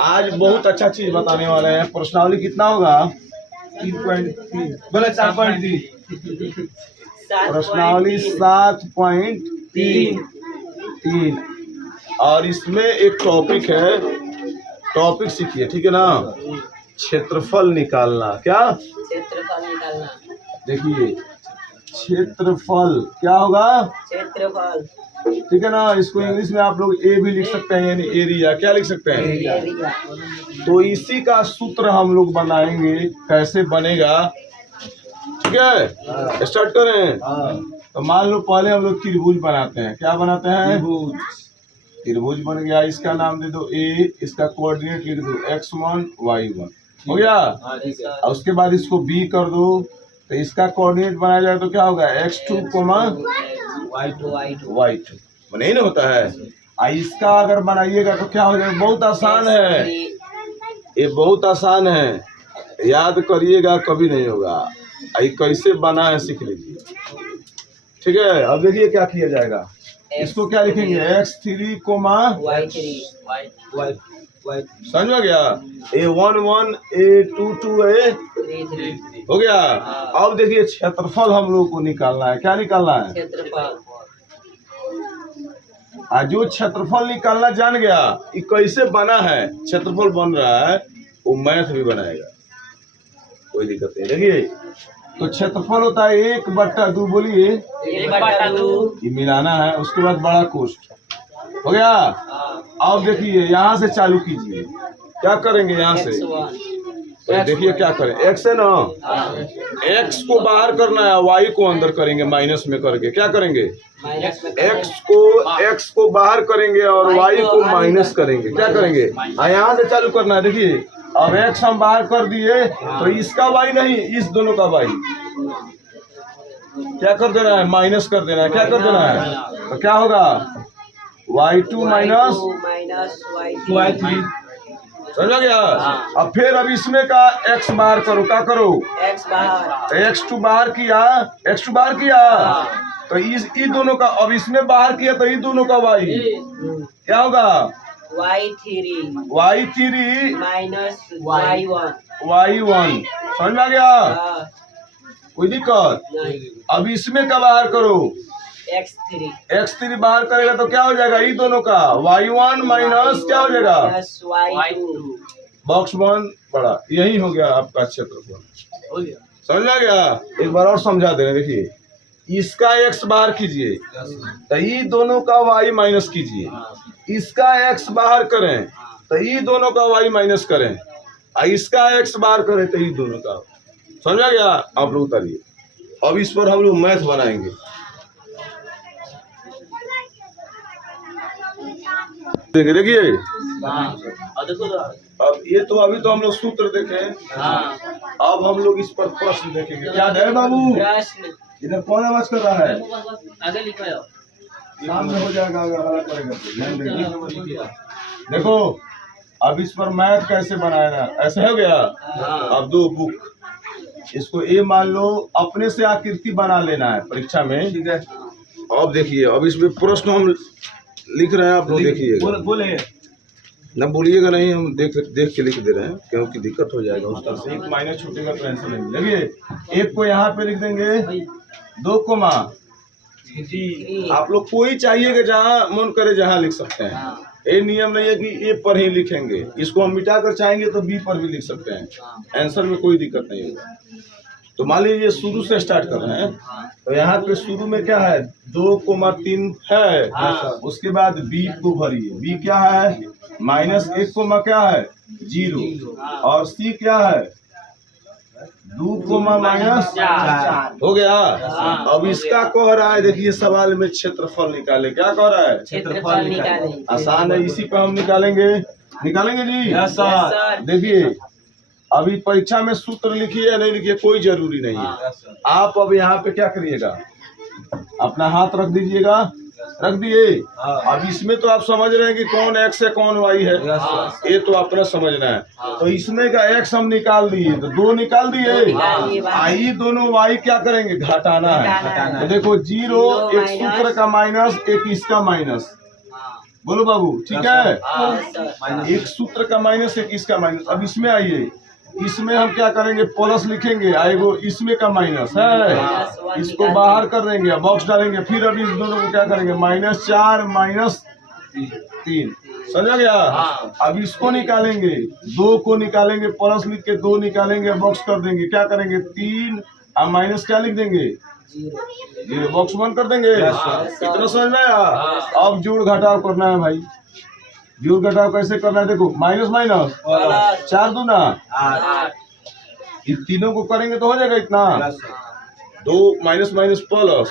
आज बहुत अच्छा चीज बताने वाले हैं। प्रश्नावली कितना होगा? 3.3 बोले 4.3। प्रश्नावली 7.3 और इसमें एक टॉपिक है। टॉपिक सीखिए, ठीक है ना? क्षेत्रफल निकालना। क्या? क्षेत्रफल निकालना। देखिए क्षेत्रफल क्या होगा? क्षेत्रफल, ठीक है ना? इसको इंग्लिश में आप लोग ए भी लिख सकते हैं, यानी एरिया। क्या लिख सकते हैं? एरिया। तो इसी का सूत्र हम लोग बनाएंगे। कैसे बनेगा? ठीक है, स्टार्ट करें। तो मान लो पहले हम लोग त्रिभुज बनाते हैं। क्या बनाते हैं? त्रिभुज बन गया। इसका नाम दे दो ए, इसका कोऑर्डिनेट लिख दो x1 y1। हो गया? और उसके बाद इसको बी कर दो। तो इसका कोऑर्डिनेट बनाया जाए तो क्या होगा? x2, y2 बने ही ना होता है। इसका अगर बनाइएगा तो क्या हो जाएगा? बहुत आसान है, ये बहुत आसान है, याद करिएगा, कभी नहीं होगा। ये कैसे बना है सीख लीजिए। ठीक है, अब देखिए क्या किया जाएगा। इसको क्या लिखेंगे? x3, y3 समझ में गया? a11 a22 a हो गया। अब देखिए क्षेत्रफल हम लोग को निकालना है। क्या निकालना है? क्षेत्रफल। जो क्षेत्रफल निकालना जान गया ये कैसे बना है, क्षेत्रफल बन रहा है, वो मैथ भी बनाएगा, कोई दिक्कत नहीं। देखिए तो क्षेत्रफल होता है 1/2। बोलिए 1/2। ये मिलाना है। उसके बाद बड़ा कोष्ठ। हो गया? अब देखिए यहाँ से चालू कीजिए। क्या करेंगे यहाँ से? तो देखिए क्या करें। x है ना, x को बाहर करना है, y को अंदर करेंगे माइनस में करके। क्या करेंगे? x को बाहर करेंगे और y को माइनस करेंगे। क्या करेंगे? यहाँ से चालू करना है। देखिए अब x हम बाहर कर दिए तो इसका y नहीं, इस दोनों का y क्या कर देना है? माइनस कर देना है। क्या कर देना है? तो क्या होगा? y2 minus y3। समझ गया? अब फिर अब इसमें का x बाहर करो। क्या करो? x बाहर। x2 बाहर किया, x2 बाहर किया तो इस दोनों का, अब इसमें बाहर किया तो ये दोनों का y क्या होगा? y3 minus y1। समझ में आ गया? कोई दिक्कत? अब इसमें का बाहर करो, x3 बाहर करेगा तो क्या हो जाएगा? ये दोनों का y1 माइनस क्या हो जाएगा? y2। बॉक्स वन बड़ा। यही हो गया आपका क्षेत्रफल। समझ आ गया? एक बार और समझा दे रहे। देखिए इसका x बाहर कीजिए तो ये दोनों का y माइनस कीजिए। इसका x बाहर करें तो ये दोनों का y माइनस करें। इसका x बाहर करें तो ये दोनों का। समझ आ गया? आप लोग उतारिए। अब इस पर हम लोग मैथ बनाएंगे। देखिए अब ये तो अभी तो हम लोग सूत्र देखे। अब हम लोग इस पर प्रश्न देखेंगे। क्या है बाबू? इधर कौन आवाज कर रहा है? आगे लिखो। शाम में हो जाएगा अगर हला करेगा। देखो अब इस पर मैथ कैसे बनाएगा। ऐसे हो गया। अब दो बुक, इसको ए मान लो, अपने से आकृति बना लेना है परीक्षा में। ठीक है? अब देखिए अब इसमें प्रश्न हम लिख रहे हैं, आप लोग देखिएगा। बोले न बोलिएगा नहीं, हम देख के लिख दे रहे हैं क्योंकि दिक्कत हो जाएगा उस तरह से। एक माइनस छूटेगा तो आंसर नहीं मिलेगा। एक को यहाँ पे लिख देंगे 2 कोमा। आप लोग कोई चाहिए कि जहाँ मन करे जहाँ लिख सकते हैं। ये नियम नहीं है कि ए पर ही लिखेंगे। इसको हम मिटा कर चाहेंगे तो बी पर भी लिख सकते हैं। आंसर में कोई दिक्कत नहीं होगा। तो मान लीजिए शुरू से स्टार्ट कर रहे हैं तो यहाँ पे शुरू में क्या है? 2,3 है। उसके बाद बी को भरिए। बी क्या है? -1, क्या है? 0। और सी क्या है? 2, -4 हो गया। अब इसका कह रहा है, देखिए सवाल में क्षेत्रफल निकाले। क्या कह रहा है? क्षेत्रफल निकालें। आसान है, इसी पर हम निकालेंगे जी। देखिए अभी परीक्षा में सूत्र लिखिए या नहीं लिखिए कोई जरूरी नहीं है। आप अब यहाँ पे क्या करिएगा? अपना हाथ रख दीजिएगा। रख दिए। अब इसमें तो आप समझ रहे हैं कि कौन x है कौन y है, ये तो अपना समझना है। तो इसमें का x हम निकाल दिए तो 2 निकाल दिए। आई दोनों y क्या करेंगे? घटाना है। तो देखो 0 एक सूत्र का माइनस, एक इसका माइनस। बोलो बाबू, ठीक है। Yes, sir. एक सूत्र का माइनस, एक इसका माइनस। अब इसमें आइए, इसमें हम क्या करेंगे, प्लस लिखेंगे, आएगो इसमें का माइनस है, इसको बाहर कर देंगे, बॉक्स डालेंगे, फिर अभी इस दोनों को क्या करेंगे, -4 -3, समझ गया। अब इसको निकालेंगे, 2 को निकालेंगे, प्लस लिख के 2 निकालेंगे, बॉक्स कर देंगे, क्या करेंगे 3 और माइनस क्या लिख देंगे, 0, बॉक्स बंद कर देंगे। इतना समझ में आया। अब जोड़ घटाव करना है भाई। जोड़ घटाव कैसे करना है, देखो माइनस माइनस 4 दूना, इन तीनों को करेंगे तो हो जाएगा इतना, 2 माइनस माइनस प्लस,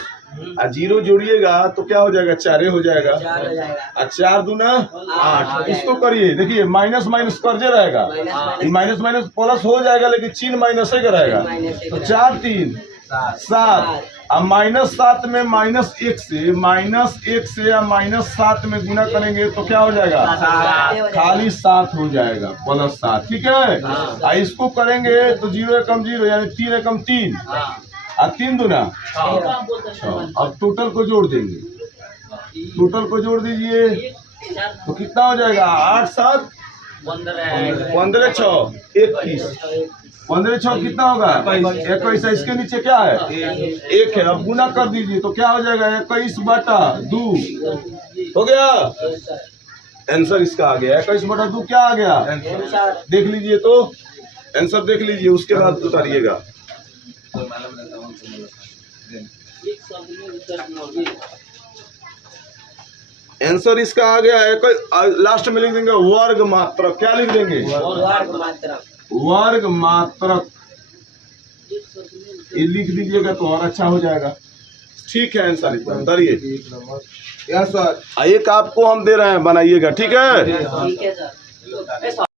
और 0 जोड़िएगा तो क्या हो जाएगा, 4 हो जाएगा, और 4 दूना 8। इसको करिए, देखिए माइनस माइनस कर्जे रहेगा, माइनस माइनस प्लस हो जाएगा, लेकिन चिन्ह माइनस ही का रहेगा। तो 4 3 7, अब -7 में -1 से या -7 में गुना करेंगे तो क्या हो जाएगा, खाली 7 हो जाएगा, +7, ठीक है। और इसको करेंगे तो 0 एकम 0 यानी 3 एकम 3, और 3 दूना 6। अब टोटल को जोड़ देंगे, टोटल को जोड़ दीजिए तो कितना हो जाएगा, 8 7 15 6 21, 15 6 कितना होगा, 21। इसके नीचे क्या है, 1 है। अब गुना कर दीजिए तो क्या हो जाएगा, 21/2 हो गया। आंसर इसका आ गया, 21/2 क्या आ गया, देख लीजिए तो, आंसर देख लीजिए, उसके बाद उतारिएगा। आंसर इसका आ गया है, लास्ट में लिख देंगे वर्ग मात्रक, क्या लिख देंगे, वर्ग मात्रक, ये लिख दीजिएगा तो और अच्छा हो जाएगा, ठीक है। आंसर उतारिए, एक आपको हम दे रहे हैं, बनाइएगा, ठीक है। ठीक है सर।